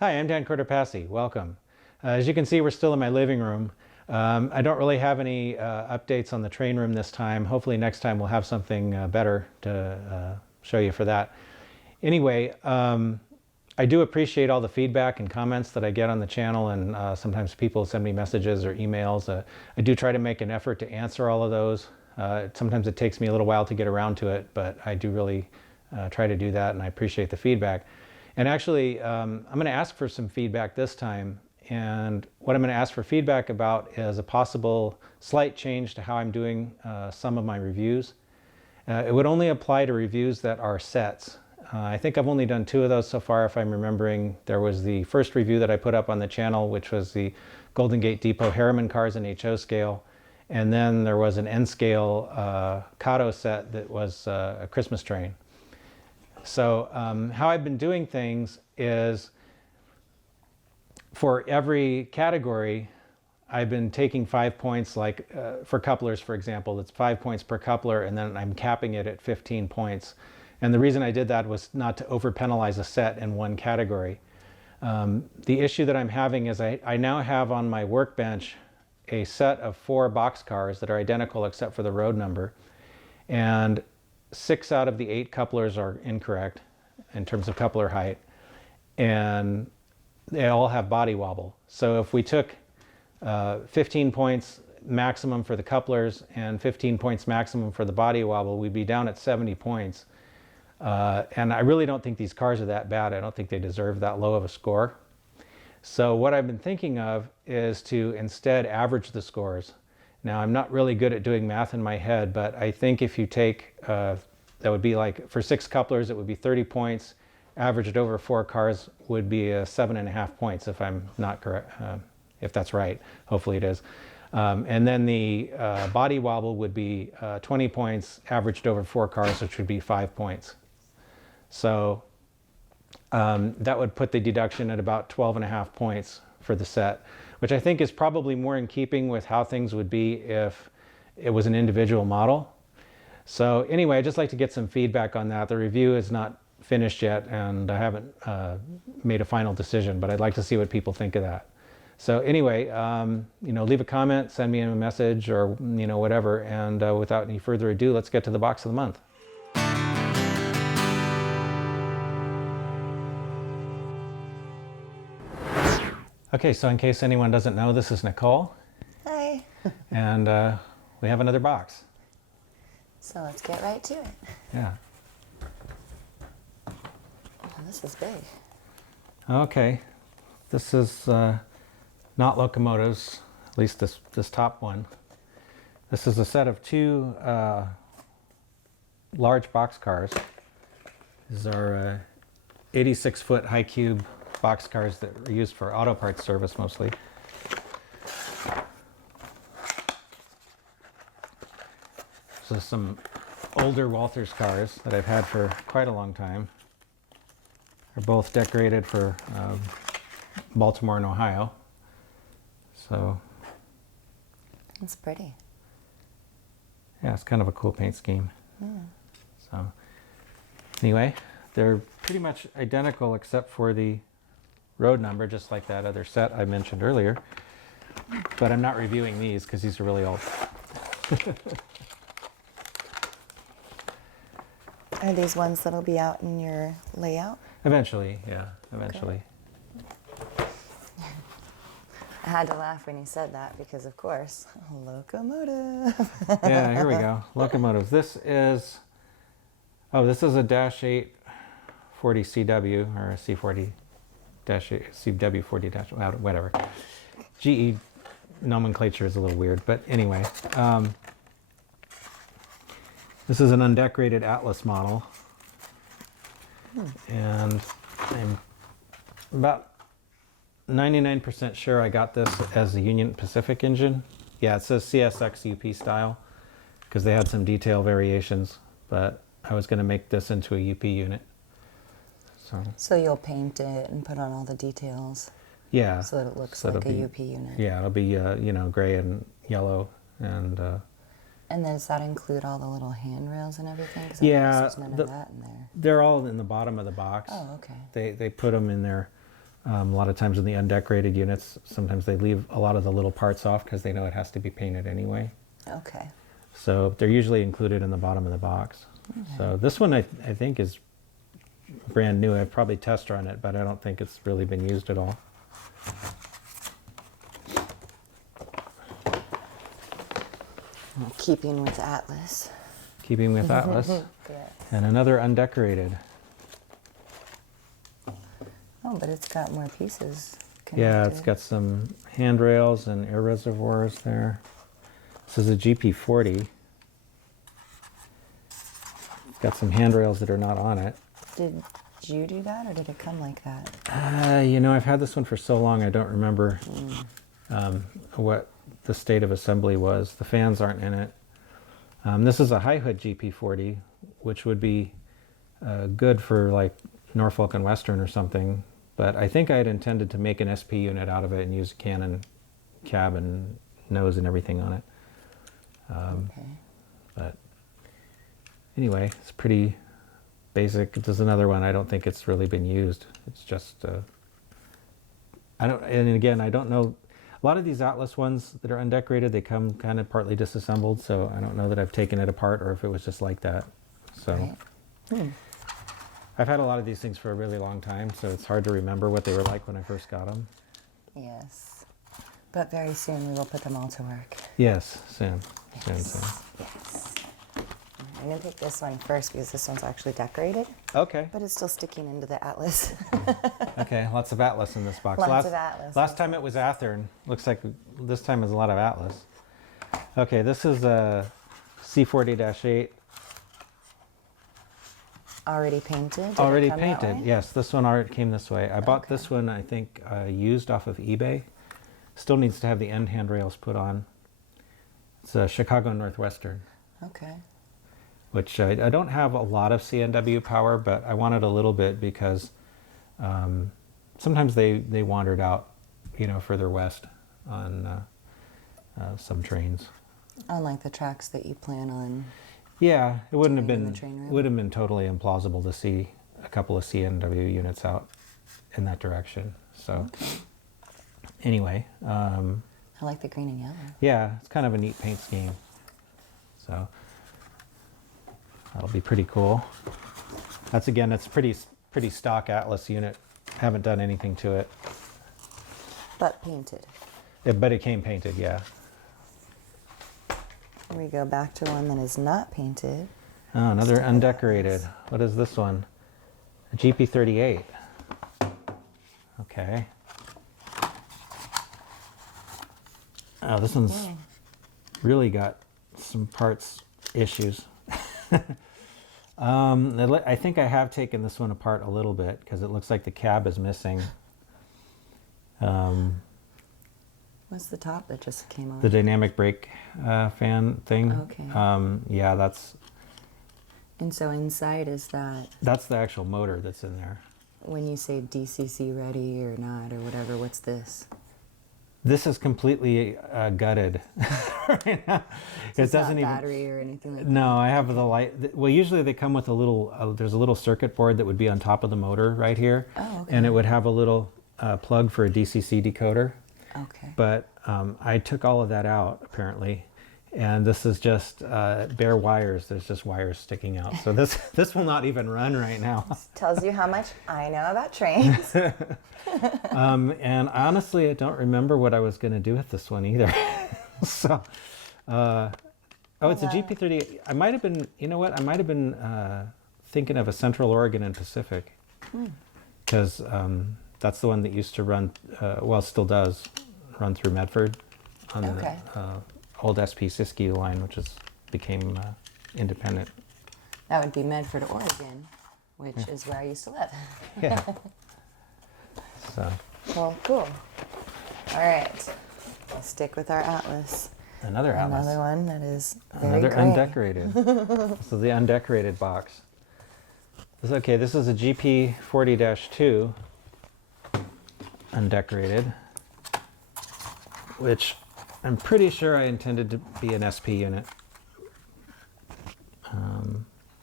Hi, I'm Dan Cortopassi. Welcome. As you can see, we're still in my living room. I don't really have any updates on the train room this time. Hopefully next time we'll have something better to show you for that. Anyway, I do appreciate all the feedback and comments that I get on the channel, and sometimes people send me messages or emails. I do try to make an effort to answer all of those. Sometimes it takes me a little while to get around to it, but I do really try to do that, and I appreciate the feedback. And actually, I'm going to ask for some feedback this time. And what I'm going to ask for feedback about is a possible slight change to how I'm doing some of my reviews. It would only apply to reviews that are sets. I think I've only done 2 of those so far, if I'm remembering. There was the first review that I put up on the channel, which was the Golden Gate Depot Harriman cars in HO scale. And then there was an N scale Kato set that was a Christmas train. So how I've been doing things is, for every category, I've been taking 5 points, like for couplers, for example, it's 5 points per coupler, and then I'm capping it at 15 points. And the reason I did that was not to over penalize a set in one category. The issue that I'm having is I now have on my workbench a set of 4 boxcars that are identical except for the road number. And 6 out of the 8 couplers are incorrect in terms of coupler height, and they all have body wobble. So if we took 15 points maximum for the couplers and 15 points maximum for the body wobble, we'd be down at 70 points. And I really don't think these cars are that bad. I don't think they deserve that low of a score. So what I've been thinking of is to instead average the scores. Now, I'm not really good at doing math in my head, but I think if you take, that would be like, for 6 couplers, it would be 30 points. Averaged over 4 cars would be 7.5 points, if I'm not correct, if that's right. Hopefully it is. And then the body wobble would be 20 points, averaged over 4 cars, which would be 5 points. So that would put the deduction at about 12.5 points for the set, which I think is probably more in keeping with how things would be if it was an individual model. So anyway, I'd just like to get some feedback on that. The review is not finished yet, and I haven't made a final decision, but I'd like to see what people think of that. So anyway, leave a comment, send me a message, or whatever. And without any further ado, let's get to the box of the month. Okay, so in case anyone doesn't know, this is Nichole. Hi. And we have another box. So let's get right to it. Yeah. Oh, this is big. Okay. This is not locomotives, at least this top one. This is a set of 2 large boxcars. These are 86-foot high cube boxcars that are used for auto parts service mostly. So some older Walthers cars that I've had for quite a long time. They're both decorated for Baltimore and Ohio. So It's pretty. yeah, it's kind of a cool paint scheme. Mm. So anyway, they're pretty much identical except for the road number, just like that other set I mentioned earlier. But I'm not reviewing these because these are really old. Are these ones that'll be out in your layout? Eventually, yeah, eventually. Okay. I had to laugh when you said that because, of course, locomotive. Yeah, here we go. Locomotives. This is a Dash 8 40 CW, or a C40 Dash 8, CW 40 Dash, whatever. GE nomenclature is a little weird, but anyway. This is an undecorated Atlas model. And I'm about 99% sure I got this as a Union Pacific engine. Yeah, it says CSX UP style because they had some detail variations, but I was going to make this into a UP unit. So you'll paint it and put on all the details? Yeah. So that it looks like a UP unit? Yeah, it'll be, gray and yellow. And then does that include all the little handrails and everything? 'Cause Yeah. there's none of that in there. They're all in the bottom of the box. Oh, okay. They put them in there. A lot of times in the undecorated units, sometimes they leave a lot of the little parts off because they know it has to be painted anyway. Okay. So they're usually included in the bottom of the box. Okay. So this one I think is brand new. I've probably test run it, but I don't think it's really been used at all. Well, keeping with Atlas. Keeping with Atlas. Yeah. And another undecorated. Oh, but it's got more pieces. Yeah, it's connected. got some handrails and air reservoirs there. This is a GP40. It's got some handrails that are not on it. Did you do that, or did it come like that? I've had this one for so long, I don't remember what the state of assembly was. The fans aren't in it. This is a high hood GP40, which would be good for like Norfolk and Western or something. But I think I had intended to make an SP unit out of it and use a Canon cab and nose and everything on it. Okay. But anyway, it's pretty basic. There's another one. I don't think it's really been used. It's just, and again, I don't know. A lot of these Atlas ones that are undecorated, they come kind of partly disassembled, so I don't know that I've taken it apart or if it was just like that. So Right. I've had a lot of these things for a really long time, so it's hard to remember what they were like when I first got them. Yes. But very soon we will put them all to work. Yes, soon. Soon. Yes. I'm going to pick this one first because this one's actually decorated, Okay. but it's still sticking into the Atlas. Okay, lots of Atlas in this box. Lots of Atlas. Last time it was Athearn. Looks like this time is a lot of Atlas. Okay, this is a C40-8. Already painted? Did it Already come that painted. way? Yes, this one already came this way. I bought this one, I think, used off of eBay. Still needs to have the end handrails put on. It's a Chicago Northwestern, Okay. which I don't have a lot of CNW power, but I wanted a little bit because sometimes they wandered out, further west on some trains. Unlike the tracks that you plan on. Yeah, it wouldn't have Doing in been the train route? would have been totally implausible to see a couple of CNW units out in that direction. So anyway, I like the green and yellow. yeah, it's kind of a neat paint scheme. So that'll be pretty cool. It's pretty stock Atlas unit. Haven't done anything to it. But painted. Yeah, but it came painted, yeah. We go back to one that is not painted. Oh, another Still undecorated. What is this one? A GP38. Okay. Oh, this one's Okay. really got some parts issues. I think I have taken this one apart a little bit because it looks like the cab is missing. What's the top that just came on? The dynamic brake fan thing. Okay. Yeah, that's And so inside is that, the actual motor that's in there. when you say DCC ready or not or whatever, what's this? This is completely gutted right now. So It it's not doesn't even. battery or anything like that? No, I have the light. Well, usually they come with a little. There's a little circuit board that would be on top of the motor right here, Oh, okay. and it would have a little plug for a DCC decoder. Okay. But I took all of that out apparently, and this is just bare wires. There's just wires sticking out. So this will not even run right now. Tells you how much I know about trains. And honestly, I don't remember what I was going to do with this one either. So, it's a GP38. I might have been, you know what? I might have been thinking of a Central Oregon and Pacific, because that's the one that used to run, still does run through Medford on Okay. the old SP Siskiyou line, which became independent. That would be Medford, Oregon, which is where I used to live. Yeah. So Well, cool. All right. Let's stick with our Atlas. another Atlas. Another one that is very Another gray. undecorated. This is the undecorated box. This is a GP40-2 undecorated, which I'm pretty sure I intended to be an SP unit.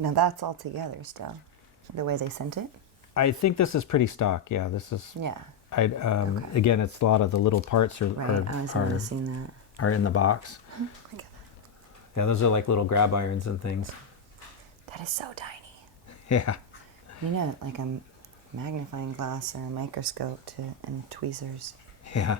Now that's all together still, the way they sent it. I think this is pretty stock. Yeah, this is. Yeah. Again, it's a lot of the little parts Right, I was noticing that. are in the box. Look at that. Yeah, those are like little grab irons and things. That is so tiny. Yeah. You know, like a magnifying glass or a microscope and tweezers. Yeah.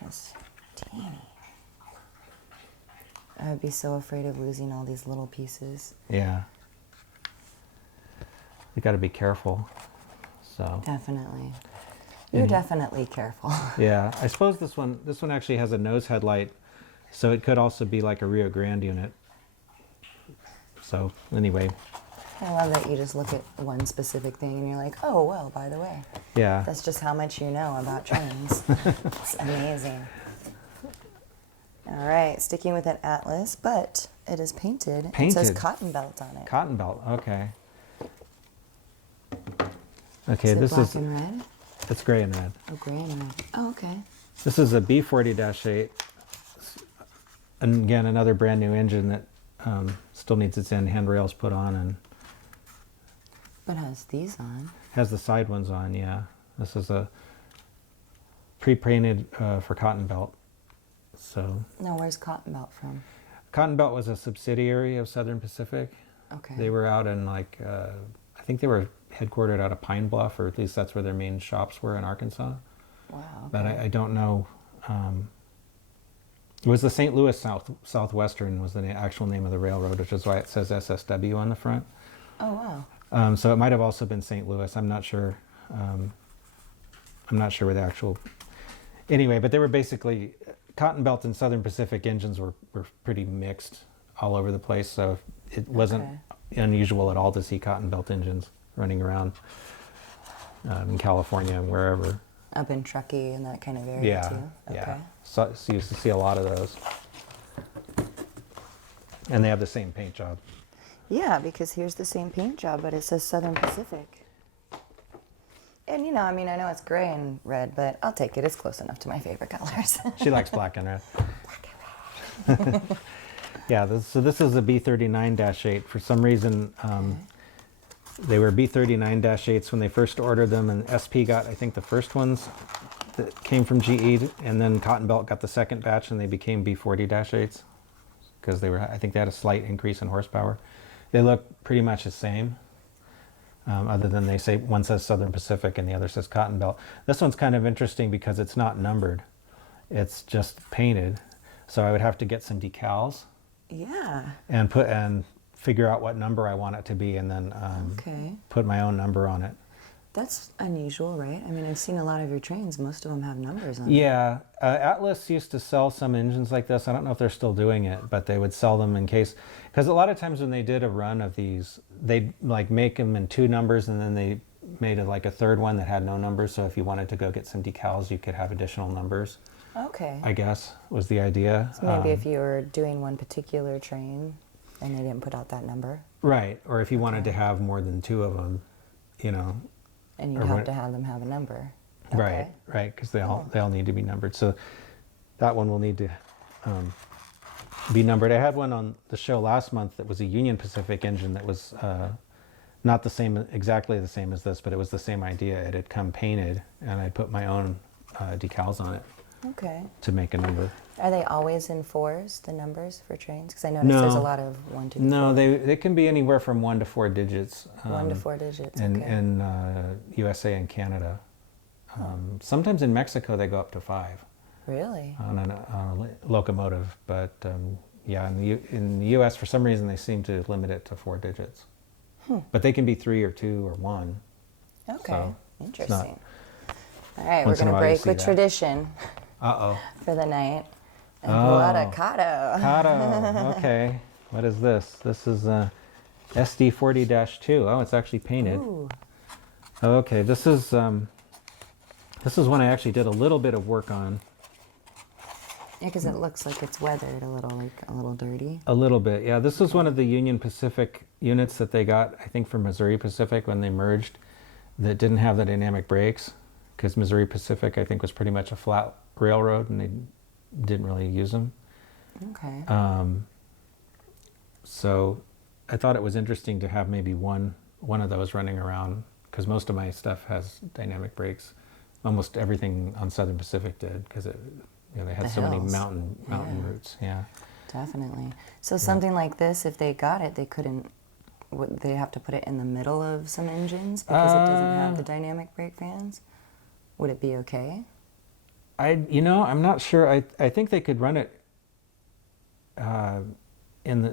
That is teeny. I would be so afraid of losing all these little pieces. Yeah. You got to be careful. So. Definitely. You're definitely careful. Yeah, I suppose this one actually has a nose headlight, so it could also be like a Rio Grande unit. So anyway. I love that you just look at one specific thing and you're like, oh, well, by the way. Yeah. That's just how much you know about trains. It's amazing. All right, sticking with an Atlas, but it is painted. Painted. It says cotton belt on it. Cotton belt, okay. Okay, Is it this black is, and red? it's gray and red. Oh, gray and red. Oh, okay. This is a B40-8. And again, another brand new engine that still needs its end handrails put on and But has these on. has the side ones on, yeah. This is a pre-painted for cotton belt. So No, where's cotton belt from? Cotton Belt was a subsidiary of Southern Pacific. Okay. They were out in I think they were headquartered out of Pine Bluff, or at least that's where their main shops were in Arkansas. Wow. Okay. But I don't know. It was the St. Louis Southwestern was the actual name of the railroad, which is why it says SSW on the front. Oh, wow. So it might have also been St. Louis. I'm not sure. I'm not sure where the actual. Anyway, but they were basically Cotton Belt and Southern Pacific engines were pretty mixed all over the place. So it wasn't unusual at all to see Cotton Belt engines running around in California and wherever. Up in Truckee and that kind of area too? Okay. Yeah. So you used to see a lot of those. And they have the same paint job. Yeah, because here's the same paint job, but it says Southern Pacific. And you know, I mean, I know it's gray and red, but I'll take it. It's close enough to my favorite colors. She likes black and red. Yeah, so this is a B39-8. For some reason, they were B39-8s when they first ordered them, and SP got, I think, the first ones that came from GE, and then Cotton Belt got the second batch, and they became B40-8s because I think they had a slight increase in horsepower. They look pretty much the same, other than they say one says Southern Pacific and the other says Cotton Belt. This one's kind of interesting because it's not numbered; it's just painted. So I would have to get some decals. Yeah. And figure out what number I want it to be, and then put my own number on it. That's unusual, right? I mean, I've seen a lot of your trains. Most of them have numbers on them. Yeah, Atlas used to sell some engines like this. I don't know if they're still doing it, but they would sell them in case, because a lot of times when they did a run of these, they'd like make them in 2 numbers, and then they made like a third one that had no numbers. So if you wanted to go get some decals, you could have additional numbers. Okay. I guess was the idea. So maybe if you were doing one particular train and they didn't put out that number. Right, or if you wanted to have more than 2 of them, you know. And you'd have to have them have a number. Okay. Right, because they all need to be numbered. So that one will need to be numbered. I had one on the show last month that was a Union Pacific engine that was not exactly the same as this, but it was the same idea. It had come painted, and I put my own decals on it. Okay. To make a number. Are they always in 4s, the numbers for trains? Because I noticed there's a lot of 1, 2, 3, 4. No, they can be anywhere from 1 to 4 digits. 1 to 4 digits, in USA and Canada. Sometimes in Mexico they go up to 5. Really? On a locomotive, but yeah, in the US for some reason they seem to limit it to 4 digits. But they can be 3 or 2 or 1. Okay, so interesting. All right, we're once in going a to while you break see with that. tradition for the night and pull out a Kato. Kato, okay. What is this? This is SD40-2. Oh, it's actually painted. Ooh. Okay, this is one I actually did a little bit of work on. Yeah, because it looks like it's weathered a little dirty. A little bit, yeah. This is one of the Union Pacific units that they got, I think, from Missouri Pacific when they merged, that didn't have the dynamic brakes, because Missouri Pacific, I think, was pretty much a flat railroad, and they didn't really use them. Okay. So I thought it was interesting to have maybe one of those running around, because most of my stuff has dynamic brakes. almost everything on Southern Pacific did, because they had The so many hills. mountain Yeah. routes. Yeah. Definitely. So something like this, if they got it, they couldn't. Would they have to put it in the middle of some engines because it doesn't have the dynamic brake fans? Would it be okay? I'm not sure. I think they could run it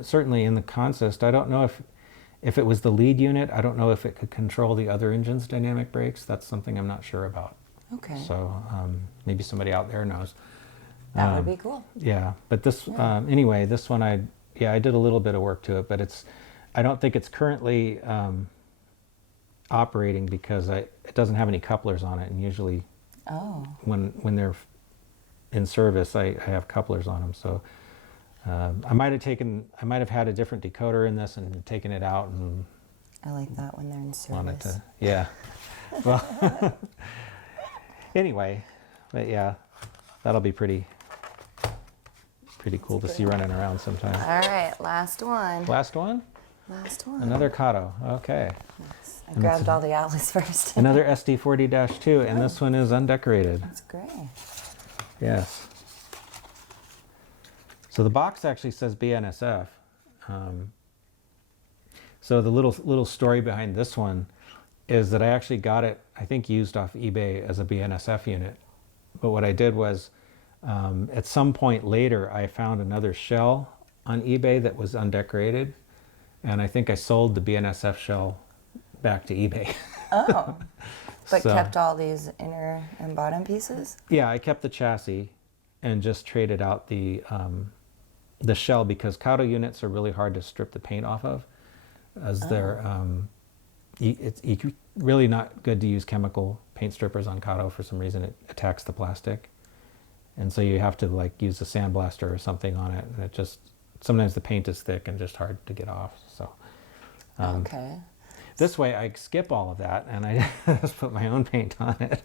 certainly in the consist. I don't know if it was the lead unit. I don't know if it could control the other engine's dynamic brakes. That's something I'm not sure about. Okay. So maybe somebody out there knows. That would be cool. Yeah, but this anyway, this one I did a little bit of work to it, but I don't think it's currently operating because it doesn't have any couplers on it, and usually when they're in service, I have couplers on them. So I might have had a different decoder in this and taken it out and I like that when they're in wanted service. to, yeah. Well, anyway, but yeah, that'll be pretty cool to see running around sometime. All right, last one. Last one? Last one. Another Kato. Okay. Yes. I grabbed all the alleys first. Another SD40-2, and this one is undecorated. That's great. Yes. So the box actually says BNSF. So the little story behind this one is that I actually got it, I think, used off eBay as a BNSF unit. But what I did was, at some point later, I found another shell on eBay that was undecorated, and I think I sold the BNSF shell back to eBay. Oh, but So- kept all these inner and bottom pieces? Yeah, I kept the chassis and just traded out the shell, because Kato units are really hard to strip the paint off of, as they're it's really not good to use chemical paint strippers on Kato. For some reason, it attacks the plastic, and so you have to like use a sandblaster or something on it, and it just sometimes the paint is thick and just hard to get off. So Okay. this way I skip all of that and I just put my own paint on it.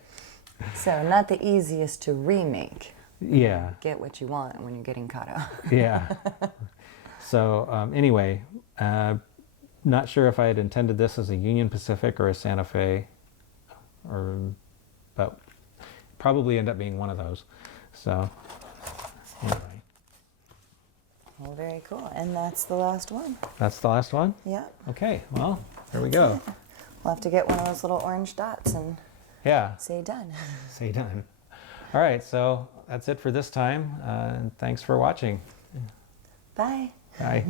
So not the easiest to remake. Yeah. Get what you want when you're getting caught up. Yeah. So anyway, not sure if I had intended this as a Union Pacific or a Santa Fe, but probably end up being one of those. So anyway, Well, very cool. And that's the last one. that's the last one. Yeah. Okay. Well, there we go. We'll have to get one of those little orange dots and Yeah. say done. Say done. All right. So that's it for this time. And thanks for watching. Bye. Bye.